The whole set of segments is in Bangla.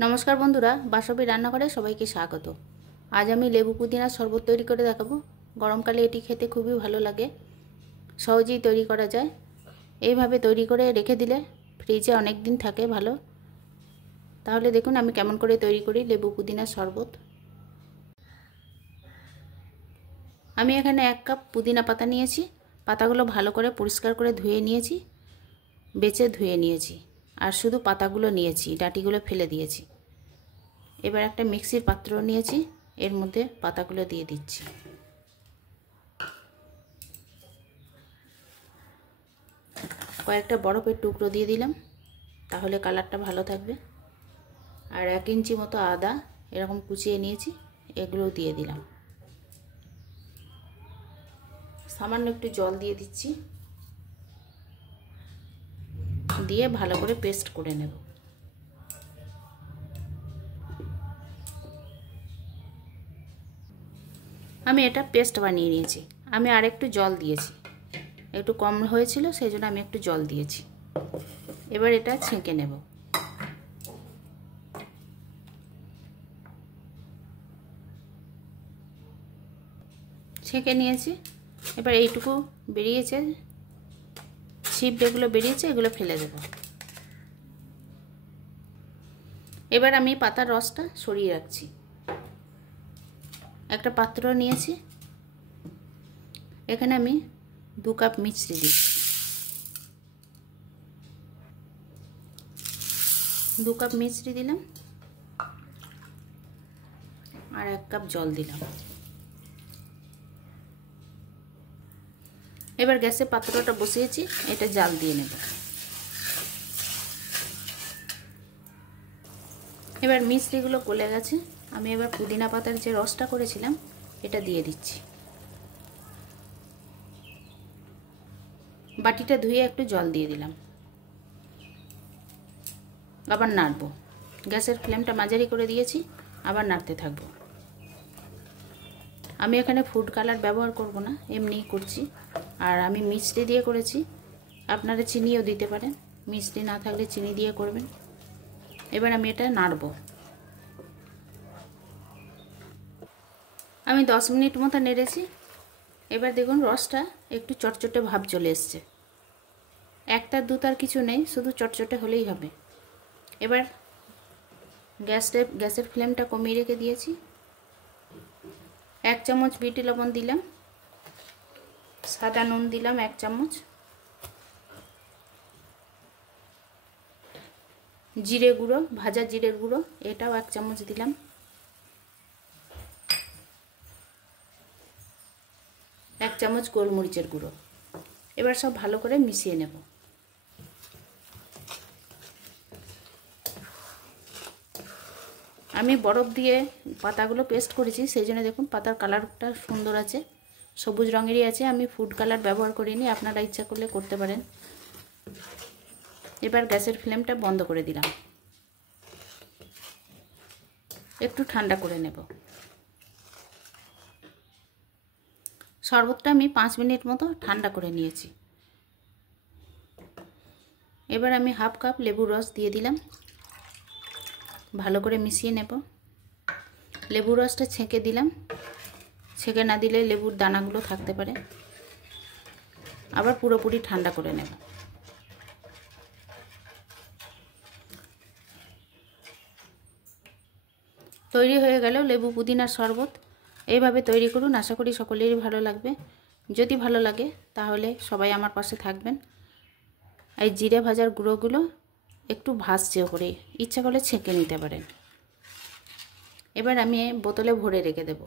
नमस्कार बंधुरा बासबी रान्नाघरे सबाइके स्वागत। आज आमी लेबू पुदिनार शरबत तैरी करे देखाबो। गरमकाले एटी खेते खूबই भालो लागे, सहजेই तैरी करा যায়। এইভাবে तैरी करे रेखे दिले फ्रिजे अनेक दिन थाके भालो। ताहले देखुन आमी केमन करे तैरी करी लेबू पुदिनार शरबत। आमी एखाने 1 কাপ पुदिना पाता निয়েছি। पातागुलो भालो करे परिष्कार करे धुए निয়েছি, बेचे धुए निয়েছি আর শুধু পাতাগুলো নিয়েছি, ডাটিগুলো ফেলে দিয়েছি। এবার একটা মিক্সির পাত্র নিয়েছি, এর মধ্যে পাতাগুলো দিয়ে দিচ্ছি। কয়েকটা বরফের টুকরো দিয়ে দিলাম, তাহলে কালারটা ভালো থাকবে। আর 1 ইঞ্চি মতো আদা এরকম কুচিয়ে নিয়েছি, এগুলো দিয়ে দিলাম। সামান্য একটু জল দিয়ে দিচ্ছি, দিয়ে ভালো করে পেস্ট করে নেব। আমি এটা পেস্ট বানিয়ে নিয়েছি। আমি আর একটু জল দিয়েছি, একটু কম হয়েছিল সেজন্য আমি একটু জল দিয়েছি। এবার এটা ছেঁকে নেব। ছেঁকে নিয়েছি। এবার এইটুকু বেরিয়েছে, ছিপ যেগুলো বেরিয়েছে এগুলো ফেলে দেব। এবার আমি পাতার রসটা সরিয়ে রাখছি। একটা পাত্র নিয়েছি, এখানে আমি 2 কাপ মিশ্রি দিচ্ছি। 2 কাপ মিশ্রি দিলাম আর 1 কাপ জল দিলাম। এবার গ্যাসে পাত্রটা বসিয়েছি, এটা জাল দিয়ে নেব। এবার মিশ্রিগুলো গলে গেছে, আমি এবার পুদিনা পাতার যে রসটা করেছিলাম এটা দিয়ে দিচ্ছি। বাটিটা ধুয়ে একটু জল দিয়ে দিলাম, আবার নাড়বো। গ্যাসের ফ্লেমটা মাঝারি করে দিয়েছি, আবার নাড়তে থাকবো। আমি এখানে ফুড কালার ব্যবহার করব না, এমনিই করছি। আর আমি মিষ্টি দিয়ে করেছি, আপনারা চিনিও দিতে পারেন, মিষ্টি না থাকলে চিনি দিয়ে করবেন। এবার আমি এটা নাড়বো। আমি 10 মিনিট মতো নেড়েছি। এবার দেখুন রসটা একটু চটচটে ভাব চলে এসছে। একটার দুটার কিছু নেই, শুধু চটচটে হলেই হবে। এবার গ্যাসের ফ্লেমটা কমিয়ে রেখে দিয়েছি। 1 চামচ বিটি লবণ দিলাম, সাদা নুন দিলাম 1 চামচ, জিরে গুঁড়ো, ভাজা জিরের গুঁড়ো এটাও 1 চামচ দিলাম, 1 চামচ গোলমরিচের গুঁড়ো। এবার সব ভালো করে মিশিয়ে নেব। আমি বরফ দিয়ে পাতাগুলো পেস্ট করেছি, সেই জন্য দেখুন পাতার কালারটা সুন্দর আছে, সবুজ রঙেরই আছে। আমি ফুড কালার ব্যবহার করিনি, আপনারা ইচ্ছা করলে করতে পারেন। এবার গ্যাসের ফ্লেমটা বন্ধ করে দিলাম, একটু ঠান্ডা করে নেব। শরবতটা আমি 5 মিনিট মতো ঠান্ডা করে নিয়েছি। এবার আমি 1/2 কাপ লেবুর রস দিয়ে দিলাম, ভালো করে মিশিয়ে নেব। লেবুর রসটা ছেঁকে দিলাম, ছেঁকে না দিলে লেবুর দানাগুলো থাকতে পারে। আবার পুরোপুরি ঠান্ডা করে নেব। তৈরি হয়ে গেল লেবু পুদিনার শরবত। এইভাবে তৈরি করুন, আশা করি সকলেরই ভালো লাগবে। যদি ভালো লাগে তাহলে সবাই আমার পাশে থাকবেন। এই জিরে ভাজার গুঁড়োগুলো একটু ভাজছে করে, ইচ্ছা করলে ছেঁকে নিতে পারেন। এবার আমি বোতলে ভরে রেখে দেব।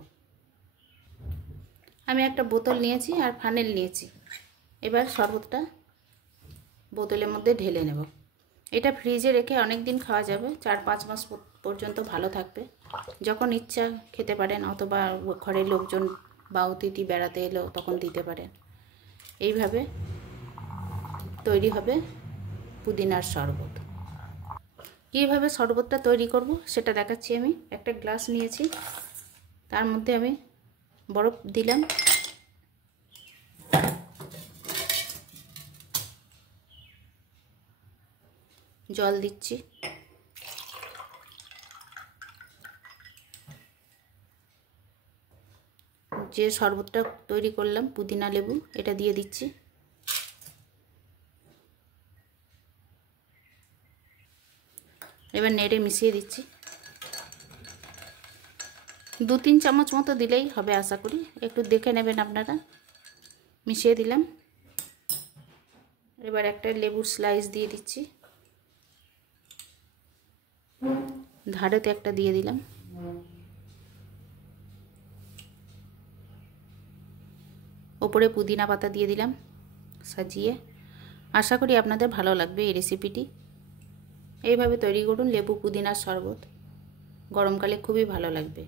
আমি একটা বোতল নিয়েছি আর ফানেল নিয়েছি। এবার শরবতটা বোতলের মধ্যে ঢেলে নেব। এটা ফ্রিজে রেখে অনেক দিন খাওয়া যাবে, 4-5 মাস পর্যন্ত ভালো থাকবে। যখন ইচ্ছা খেতে পারেন, অথবা ঘরের লোকজন বা অতিথি বেড়াতে এলো তখন দিতে পারেন। এইভাবে তৈরি হবে পুদিনার শরবত। কীভাবে শরবতটা তৈরি করব সেটা দেখাচ্ছি। আমি একটা গ্লাস নিয়েছি, তার মধ্যে আমি বরফ দিলাম, জল দিচ্ছি, যে শরবতটা তৈরি করলাম পুদিনা লেবু, এটা দিয়ে দিচ্ছি। এবার নেড়ে মিশিয়ে দিচ্ছি। 2-3 চামচ মতো দিলেই হবে আশা করি, একটু দেখে নেবেন আপনারা। মিশিয়ে দিলাম। এবার একটা লেবুর স্লাইস দিয়ে দিচ্ছি, ধারেতে একটা দিয়ে দিলাম। ওপরে পুদিনা পাতা দিয়ে দিলাম সাজিয়ে। আশা করি আপনাদের ভালো লাগবে এই রেসিপিটি। এইভাবে তৈরি করুন লেবু পুদিনার শরবত, গরমকালে খুবই ভালো লাগবে।